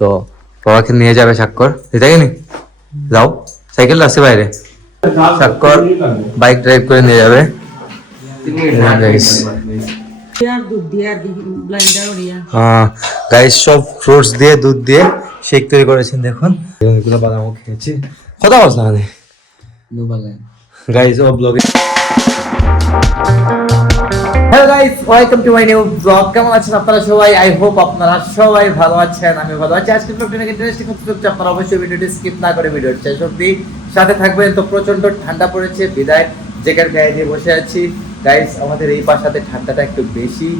তো বাবাকে নিয়ে যাবে স্বাক্ষর, তাই নি? যাও, সাইকেল আছে বাইরে, স্বাক্ষর বাইক ড্রাইভ করে নিয়ে যাবে। গাইস সব ফ্রুটস দিয়ে দুধ দিয়ে শেক তৈরি করেছেন, দেখুন এগুলো বাদামও খেয়েছি। কথা বলছ না গাইস ও ব্লগে। Hello guys, welcome to my new blog. কেমন আছেন আপনারা সবাই? আই হোপ আপনারা সবাই ভালো আছেন, আমি ভালো আছি। আজকে ব্লগটা অনেক ইন্টারেস্টিং হতে চলেছে, আপনারা অবশ্যই ভিডিওটি স্কিপ না করে ভিডিওটি শেষ অবধি সাথে থাকবেন। তো প্রচন্ড ঠান্ডা পড়েছে, বিদায় জ্যাকেট গায়ে দিয়ে বসে আছি। গাইস আমাদের এই পাশাতে ঠান্ডাটা একটু বেশি,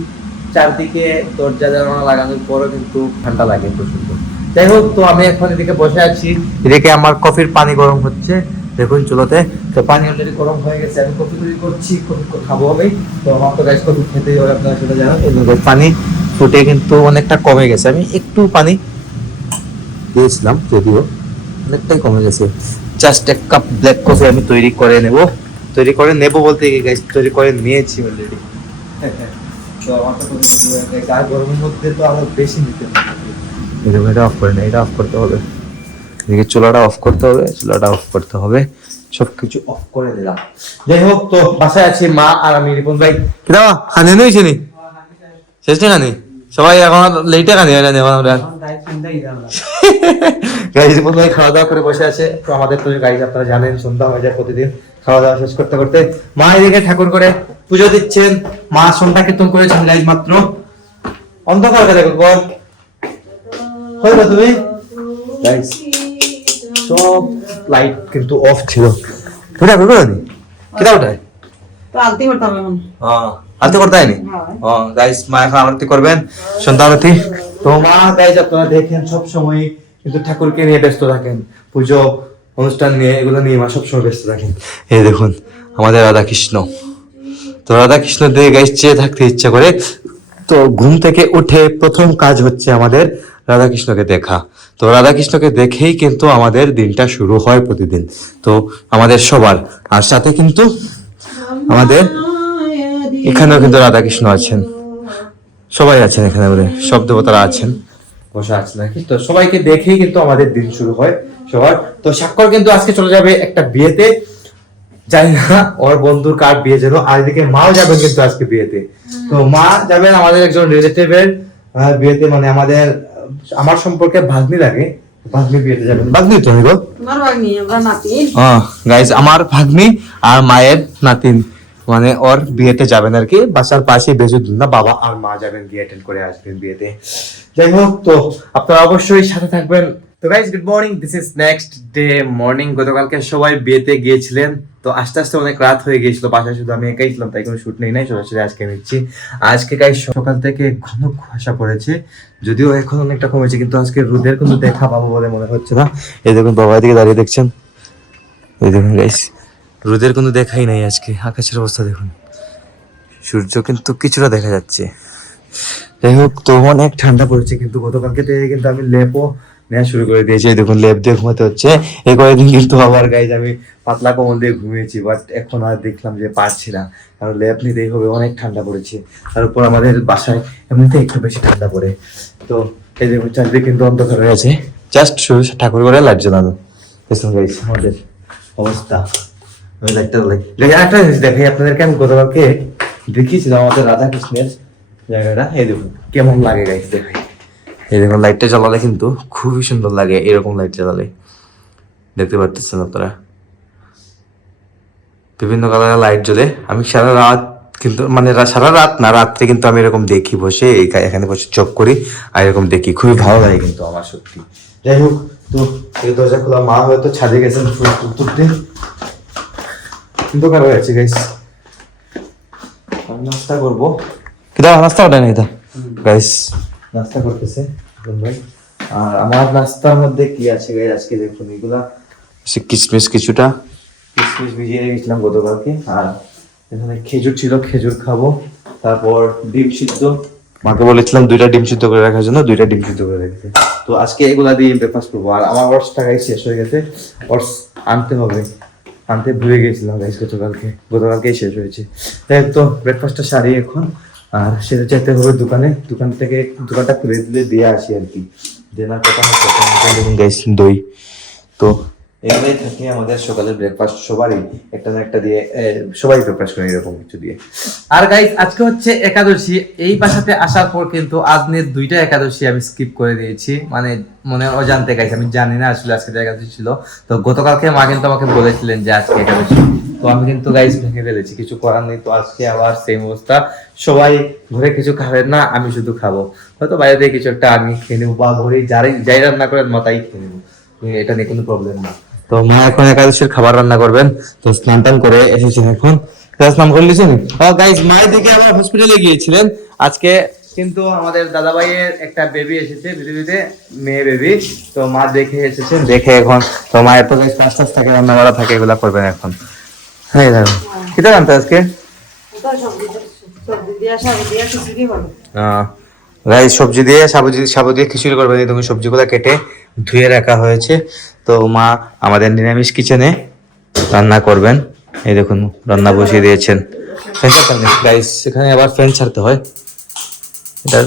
চারদিকে দরজা জানালা লাগানোর পরও কিন্তু ঠান্ডা লাগে প্রচন্ড। যাই হোক, তো আমি এখন এদিকে বসে আছি, এদিকে আমার কফির পানি গরম হচ্ছে দেখুন চুলোতে। তো পানি অলরেডি গরম হয়ে গেছে, আমি কফি তৈরি করছি, কফি খাবো আমি। তো আমার তো গাইস কফি খেতেই হবে, আপনারা সেটা জানেন। পানি ফুটে কিন্তু অনেকটা কমে গেছে, আমি একটু পানি দিয়েছিলাম যদিও অনেকটাই কমে গেছে। জাস্ট এক কাপ ব্ল্যাক কফি আমি তৈরি করে নেব বলতে গাইস তৈরি করে নিয়েছি অলরেডি। তো আমার তো কফি আর গরমের মধ্যে তো আরো বেশি নিতে হবে। এটা অফ করে না, এটা অফ করতে হবে, এদিকে চুলাটা অফ করতে হবে, সবকিছু অফ করে দিলাম। যাই হোক, তো বাসায় আছি মা আর আমি। রিপন ভাই কিরা খানে নিয়েছি নি শেষ খানি সবাই এখন লেটে খানি হয় না রিপন ভাই খাওয়া দাওয়া করে বসে আছে। তো আমাদের তো গাইজ আপনারা জানেন সন্ধ্যা হয়ে যায় প্রতিদিন খাওয়া দাওয়া শেষ করতে করতে। মা এদিকে ঠাকুর করে পুজো দিচ্ছেন, মা সন্ধ্যা কীর্তন করেছেন গাইজ মাত্র। অন্ধকার দেখো বল হইবা তুমি গাইজ, সব লাইট কিন্তু অফ ছিল। ওটা করবে না কিটা ওটাই তো আলতি করতে হবে এখন। আলতি করতে হয়নি। গাইস মা এখন আরতি করবেন, সন্ধ্যা আরতি। তো মা গাইস আপনারা দেখেন সব সময় কিন্তু ঠাকুরকে নিয়ে ব্যস্ত থাকেন, পুজো অনুষ্ঠান নিয়ে এগুলো নিয়ে মা সবসময় ব্যস্ত থাকেন। এই দেখুন আমাদের রাধা কৃষ্ণ, তো রাধা কৃষ্ণ দিয়ে গাইস চেয়ে থাকতে ইচ্ছা করে। তো ঘুম থেকে উঠে প্রথম কাজ হচ্ছে আমাদের রাধাকৃষ্ণকে দেখা। তো রাধাকৃষ্ণকে দেখেই কিন্তু আমাদের দিনটা শুরু হয় প্রতিদিন, তো আমাদের সবার। আর সাথে কিন্তু আমাদের এখানেও কিন্তু রাধাকৃষ্ণ আছেন, সবাই আছেন এখানে, বলে সব দেবতারা আছেন, বসে আছে নাকি। তো সবাইকে দেখেই কিন্তু আমাদের দিন শুরু হয় সবার। তো স্বাক্ষর কিন্তু আজকে চলে যাবে একটা বিয়েতে, জানি না ওর বন্ধুর কার বিয়ে যেন। আর এদিকে মাও যাবেন কিন্তু আজকে বিয়েতে। তো মা যাবেন আমাদের একজন রিলেটিভের বিয়েতে, মানে আমার সম্পর্কে ভাগ্নি লাগে, ভাগ্নি বিয়েতে যাবেন। ভাগ্নি তো গো, তোমার ভাগ্নি, আমরা নাতিন। গাইস আমার ভাগ্নি আর মায়ের নাতিন, মানে ওর বিয়েতে যাবেন আর কি। বাসার পাশে বেশি দূর না, বাবা আর মা যাবেন, বিয়ে অ্যাটেন্ড করে আসবেন বিয়েতে। যাই হোক, তো আপনারা অবশ্যই সাথে থাকবেন। তো guys good morning, this is next day morning. গতকালকে সবাই বিয়েতে গিয়েছিলেন, তো আস্তে আস্তে অনেক রাত হয়ে গিয়েছিল, বাসায় শুধু আমি একাই ছিলাম, তাই কোনো শুট নেই নাই, সরাসরি আজকে নিচ্ছি। আজকে গাইস সকাল থেকে ঘন কুয়াশা পড়েছে, যদিও এখন অনেকটা কমেছে, কিন্তু আজকে রোদের কোনো দেখা পাবো বলে মনে হচ্ছে না। এই দেখুন বাবা দিকে দাঁড়িয়ে দেখছেন, এই দেখুন গাইস রোদের কোনো দেখাই নাই আজকে। আকাশের অবস্থা দেখুন, সূর্য কিন্তু কিছুটা দেখা যাচ্ছে। যাই হোক, তো অনেক ঠান্ডা পড়েছে, কিন্তু গতকালকে থেকে কিন্তু আমি লেপও নেওয়া শুরু করে দিয়েছি। দেখুন লেপ দিয়ে ঘুমাতে হচ্ছে এই কয়েকদিন, কিন্তু আবার গাইজ আমি পাতলা কম্বল দিয়ে ঘুমিয়েছি, বাট এখন আর দেখলাম যে পারছি না, কারণ লেপ নিতেই হবে, অনেক ঠান্ডা পড়েছে। তার উপর আমাদের বাসায় এমনিতে একটু বেশি ঠান্ডা পড়ে। তো এই দেখুন চারদিকে কিন্তু অন্ধকার হয়ে আছে, জাস্ট শুধু ঠাকুর করে লাইট জ্বালানো। দেখুন গাইজ আমাদের অবস্থা, একটা জিনিস দেখাই আপনাদেরকে। আমি গতকালকে দেখিয়েছিলাম আমাদের রাধা কৃষ্ণের জায়গাটা, এই দেখুন কেমন লাগে গাইস দেখাই। এই দেখুন লাইটটা জ্বালালে কিন্তু খুবই সুন্দর লাগে, এরকম লাইট জ্বালালে দেখতে পাচ্ছেন আপনারা, বিভিন্ন কালারের লাইট জ্বলে। আমি সারা রাত কিন্তু, মানে সারা রাত না, রাত্রে কিন্তু আমি এরকম দেখি বসে, এখানে বসে চোখ করি আর এরকম দেখি, খুবই ভালো লাগে কিন্তু আমার সত্যি। যাই হোক, তো এই দরজা খোলা, মা হয়তো ছাদে গেছেন ফুল তুলতে, দোকান হয়ে আছে গাইস। নাস্তা করবো, কিদা নাস্তা ওটা নেই দা গাইস, নাস্তা করতেছে ভাই। আর আমার নাস্তার মধ্যে কি আছে গাইস আজকে দেখুন, এগুলা কিশমিশ, কিছুটা কিশমিশ ভিজিয়ে রেখেছিলাম গতকালকে। আর এখানে খেজুর ছিল, খেজুর খাবো। তারপর ডিম সিদ্ধ, মাকে বলেছিলাম 2টা ডিম সিদ্ধ করে রাখার জন্য, 2টা ডিম সিদ্ধ করে রেখেছে। তো আজকে এগুলা দিয়ে ব্রেকফাস্ট করবো। আর আমার ওটস টাকাই শেষ হয়ে গেছে, ওটস আনতে হবে, আনতে ভুলে গেছিলাম গাইস গতকালকেই শেষ হয়েছে। তাই তো ব্রেকফাস্টটা সারি এখন, আর সেটা চাইতে হবে দোকানে, দোকানটা খুলে দিলে দিয়ে আসি আর কি। দেনার কথা হচ্ছে দেখুন গাইস দই। তো এগুলোই থাকে আমাদের সকালের ব্রেকফাস্ট, সবারই একটা না একটা দিয়ে সবাই ব্রেকফাস্ট করে এরকম কিছু দিয়ে। আর গাইস আজকে হচ্ছে একাদশী, এই বাসাতে আসার পর কিন্তু আজনের 2টা একাদশী আমি স্কিপ করে দিয়েছি, মানে মনে অজান্তে গাইস, আমি জানি না আসলে আজকে একাদশী ছিল। তো গতকালকে মা কিন্তু আমাকে বলেছিলেন যে আজকে একাদশী, তো আমি কিন্তু গাইস ভেঙে ফেলেছি, কিছু করার নেই। তো আজকে আবার সেম অবস্থা, সবাই ঘরে কিছু খাবেন না, আমি শুধু খাবো। হয়তো বাইরে থেকে কিছু একটা আমি খেয়ে নেবো, বা ঘরে যাই রান্না করেন মা তাই খেয়ে নেবো, এটা নিয়ে কোনো প্রবলেম না। তো মা এখন একাদশীর খাবার রান্না করবেন। তো স্নান টান করে এসেছেন এখন, স্নান করে নিয়েছেন। গাইস মায়ের দিকে আবার হসপিটালে গিয়েছিলেন আজকে, কিন্তু আমাদের দাদা ভাইয়ের একটা বেবি এসেছে পৃথিবীতে, মেয়ে বেবি। তো মা দেখে এসেছেন, দেখে এখন তো মায়ের তো কাজ টাজ থাকে, রান্না করা থাকে, এগুলা করবেন এখন। হ্যাঁ দাদা কিটা রান্না আজকে? তো সবজি দিয়া শাক দিয়া খিচুড়ি হলো। রাইস সবজি দিয়ে সাবু দিয়ে খিচুড়ি করবেন। এই দেখুন সবজিগুলো কেটে ধুয়ে রাখা হয়েছে। তো মা আমাদের নিরামিষ কিচেনে রান্না করবেন। এই দেখুন রান্না বসিয়ে দিয়েছেন। ফ্যান ছাড়তে গাইস, এখানে আবার ফ্যান ছাড়তে হয়, এটা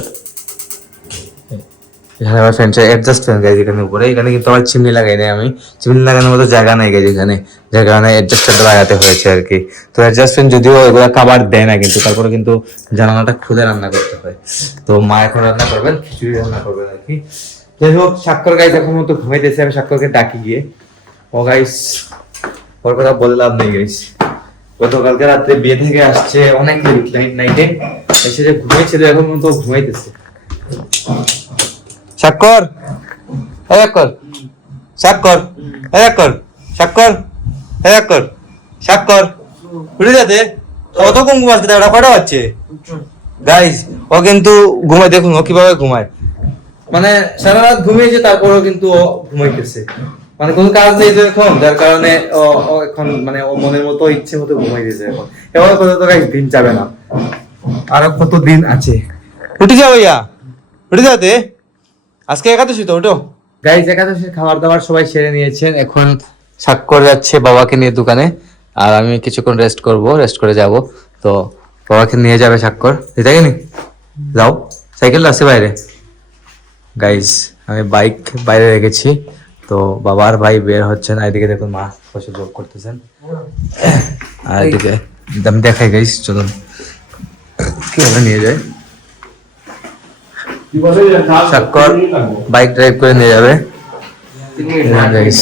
এখানে আবার ফ্যান অ্যাডজাস্ট ফ্যান গাইজ এখানে উপরে। এখানে কিন্তু আমার চিমনি লাগাই নাই, আমি চিমনি লাগানোর মতো জায়গা নাই গাইজ এখানে, যার কারণে অ্যাডজাস্ট ফ্যানটা লাগাতে হয়েছে আর কি। তো অ্যাডজাস্ট ফ্যান যদিও এগুলো কাভার দেয় না, কিন্তু তারপরে কিন্তু জানালাটা খুলে রান্না করতে হয়। তো মা এখন রান্না করবেন, খিচুড়ি রান্না করবেন আর কি। যাই হোক, স্বাক্ষর গাইজ এখন মতো ঘুমাইতেছে, আমি স্বাক্ষরকে ডাকি গিয়ে। ও গাইস ওর কথা বলে লাভ নেই গাইস, গতকালকে রাত্রে বিয়ে থেকে আসছে অনেক লেট নাইটে, এসে যে ঘুমাইছিল এখন মতো ঘুমাইতেছে। স্বাক্ষর স্বাক্ষর স্বাক্ষর স্বাক্ষর স্বাক্ষর স্বাক্ষর স্বাক্ষর উঠে যাতে কত কম ঘুমাচ্ছে, ওটা কটা হচ্ছে গাইস। ও কিন্তু ঘুমায়, দেখুন ও কিভাবে ঘুমায়, মানে সারা রাত ঘুমিয়েছে তারপরেও কিন্তু ও ঘুমাইতেছে, মানে কোনো কাজ নেই তো এখন, যার কারণে ও এখন মানে ও মনের মতো ইচ্ছে মতো ঘুমাইতেছে এখন। এবার পর্যন্ত গাইস দিন যাবে না, আরো কত দিন আছে। উঠে যাও ভাইয়া, উঠে যাতে আজকে একাদশী তো, ওঠো গাইস। একাদশীর খাবার দাবার সবাই সেরে নিয়েছেন, এখন স্বাক্ষর যাচ্ছে বাবাকে নিয়ে দোকানে, আর আমি কিছুক্ষণ রেস্ট করব, রেস্ট করে যাব। তো বাবাকে নিয়ে যাবে স্বাক্ষর, তাই নি? যাও, সাইকেল আছে বাইরে গাইস, আমি বাইক বাইরে রেখেছি। তো বাবার ভাই বের হচ্ছেন, এদিকে দেখুন মা বসে জব করতেছেন, আর এদিকে আমি দেখাই গাইস, চলুন কিভাবে নিয়ে যায়। স্বাক্ষর বাইক ড্রাইভ করে নিয়ে যাবে গাইস।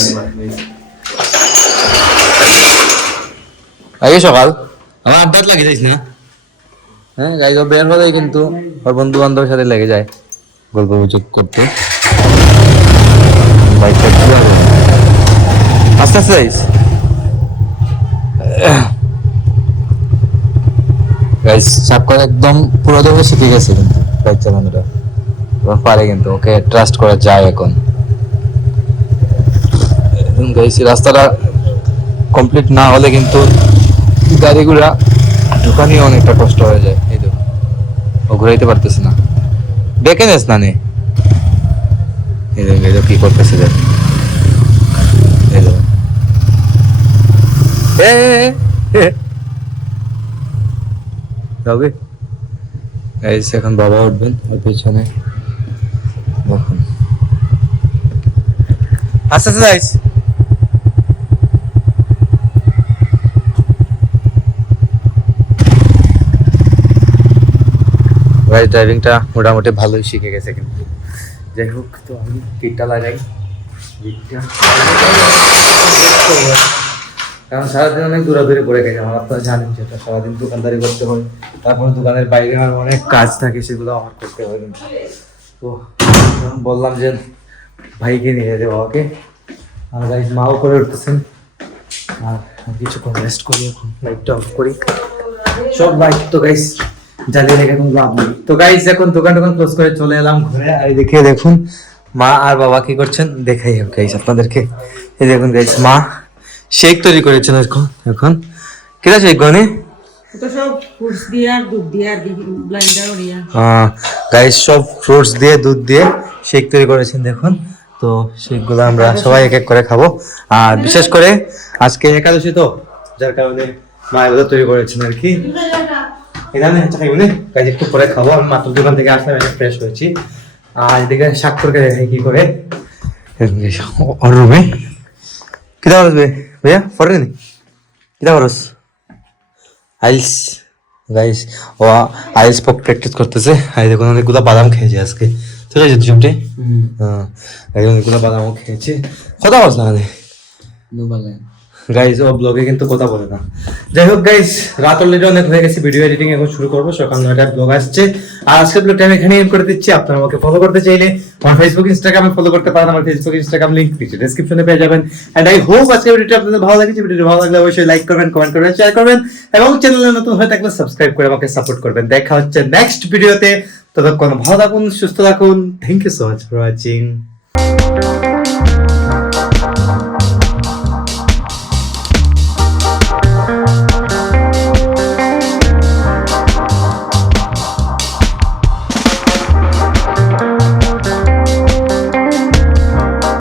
আগে সকাল আমার আড্ডাত লাগে যাইস না, হ্যাঁ গাইস। ও বের হলে কিন্তু ওর বন্ধু বান্ধবের সাথে লেগে যায় গল্প গুজব করতে। বাইকটা কি হবে আস্তে আস্তে যাইস গাইস। স্বাক্ষর একদম পুরো দমে শিখে গেছে কিন্তু বাইক চালানোটা, এবার পারে কিন্তু, ওকে ট্রাস্ট করা যায় এখন গাইস। রাস্তাটা কমপ্লিট না হলে কিন্তু গাড়িগুলা ঢুকানি অনেকটা কষ্ট হয়ে যায়। এই তো ও ঘুরাইতে পারতেছে না, ডেকে নেস না নে, এই তো কি করতেছে দেখ, এই তো যাবে গাইস। এখন বাবা উঠবেন আর পেছনে দেখুন আস্তে আস্তে যাইস। গাইস ড্রাইভিংটা মোটামুটি ভালোই শিখে গেছে কিন্তু। যাই হোক, তো আমি কিটটা লাগাই, কারণ সারাদিন অনেক দূরাদূরি পড়ে গেছে আমার, আপনারা জানেন যেটা, সারাদিন দোকানদারি করতে হয়, তারপরে দোকানের বাইরে আর অনেক কাজ থাকে, সেগুলো আমার করতে হয় কিন্তু। তো বললাম যে ভাইকে নিয়ে যেতে বাবাকে, আর গাইস মাও করে উঠতেছেন, আর কিছুক্ষণ রেস্ট করি, এখন লাইটটা অফ করি। সব লাইট তো গাইস জ্বালিয়ে রেখে কোনো লাভ নেই। তো গাইস এখন দোকান ক্লোজ করে চলে এলাম ঘরে, আর দেখে দেখুন মা আর বাবা কি করছেন দেখাই গাইস আপনাদেরকে। এই দেখুন গাইস মা শেক তৈরি করেছেন এখন কিরা শেক গনে তো সব ফ্রুটস দিয়ে আর দুধ দিয়ে আর ব্লেন্ডার করিয়া গাইস, সব ফ্রুটস দিয়ে দুধ দিয়ে শেক তৈরি করেছেন দেখুন। তো শেকগুলো আমরা সবাই এক এক করে খাবো, আর বিশেষ করে আজকে একাদশী তো, যার কারণে মা এগুলো তৈরি করেছেন আর কি। এখানে খাইব না গাইস, একটু পরে খাবো। আমি মাত্র দোকান থেকে আসলাম, ফ্রেশ হয়েছি। আর এদিকে স্বাক্ষরকে দেখাই কি করে ওর রুমে কিতা করস ভাইয়া পড়ে নি কিতা করস আইলস গাইস ও আইলস প্র্যাকটিস করতেছে এই দেখুন অনেকগুলো বাদাম খেয়েছে আজকে ঠিক আছে তুই শুনতে হ্যাঁ অনেকগুলো বাদামও খেয়েছে কথা বলছ না গাইজ ও ব্লগে কিন্তু কথা বলে না যাই হোক গাইজ রাত অলরেডি অনেক হয়ে গেছে ভিডিও এডিটিং এখন শুরু করবো সকাল 9টায় ব্লগ আসছে আর আজকের ব্লগটা আমি এখানে এন্ড করে দিচ্ছি আপনারা আমাকে ফলো করতে চাইলে আমার ফেসবুক ইনস্টাগ্রামে ফলো করতে পারেন আমার ফেসবুক ইনস্টাগ্রাম লিংক নিচে ডেসক্রিপশনে পেয়ে যাবেন এন্ড আই হোপ আজকের ভিডিওটা আপনাদের ভালো লেগেছে ভিডিওটা ভালো লাগলে অবশ্যই লাইক করবেন কমেন্ট করবেন শেয়ার করবেন এবং চ্যানেলে নতুন হয়ে থাকলে সাবস্ক্রাইব করে আমাকে সাপোর্ট করবেন দেখা হচ্ছে নেক্সট ভিডিওতে ততক্ষণ ভালো থাকুন সুস্থ থাকুন thank you so much for watching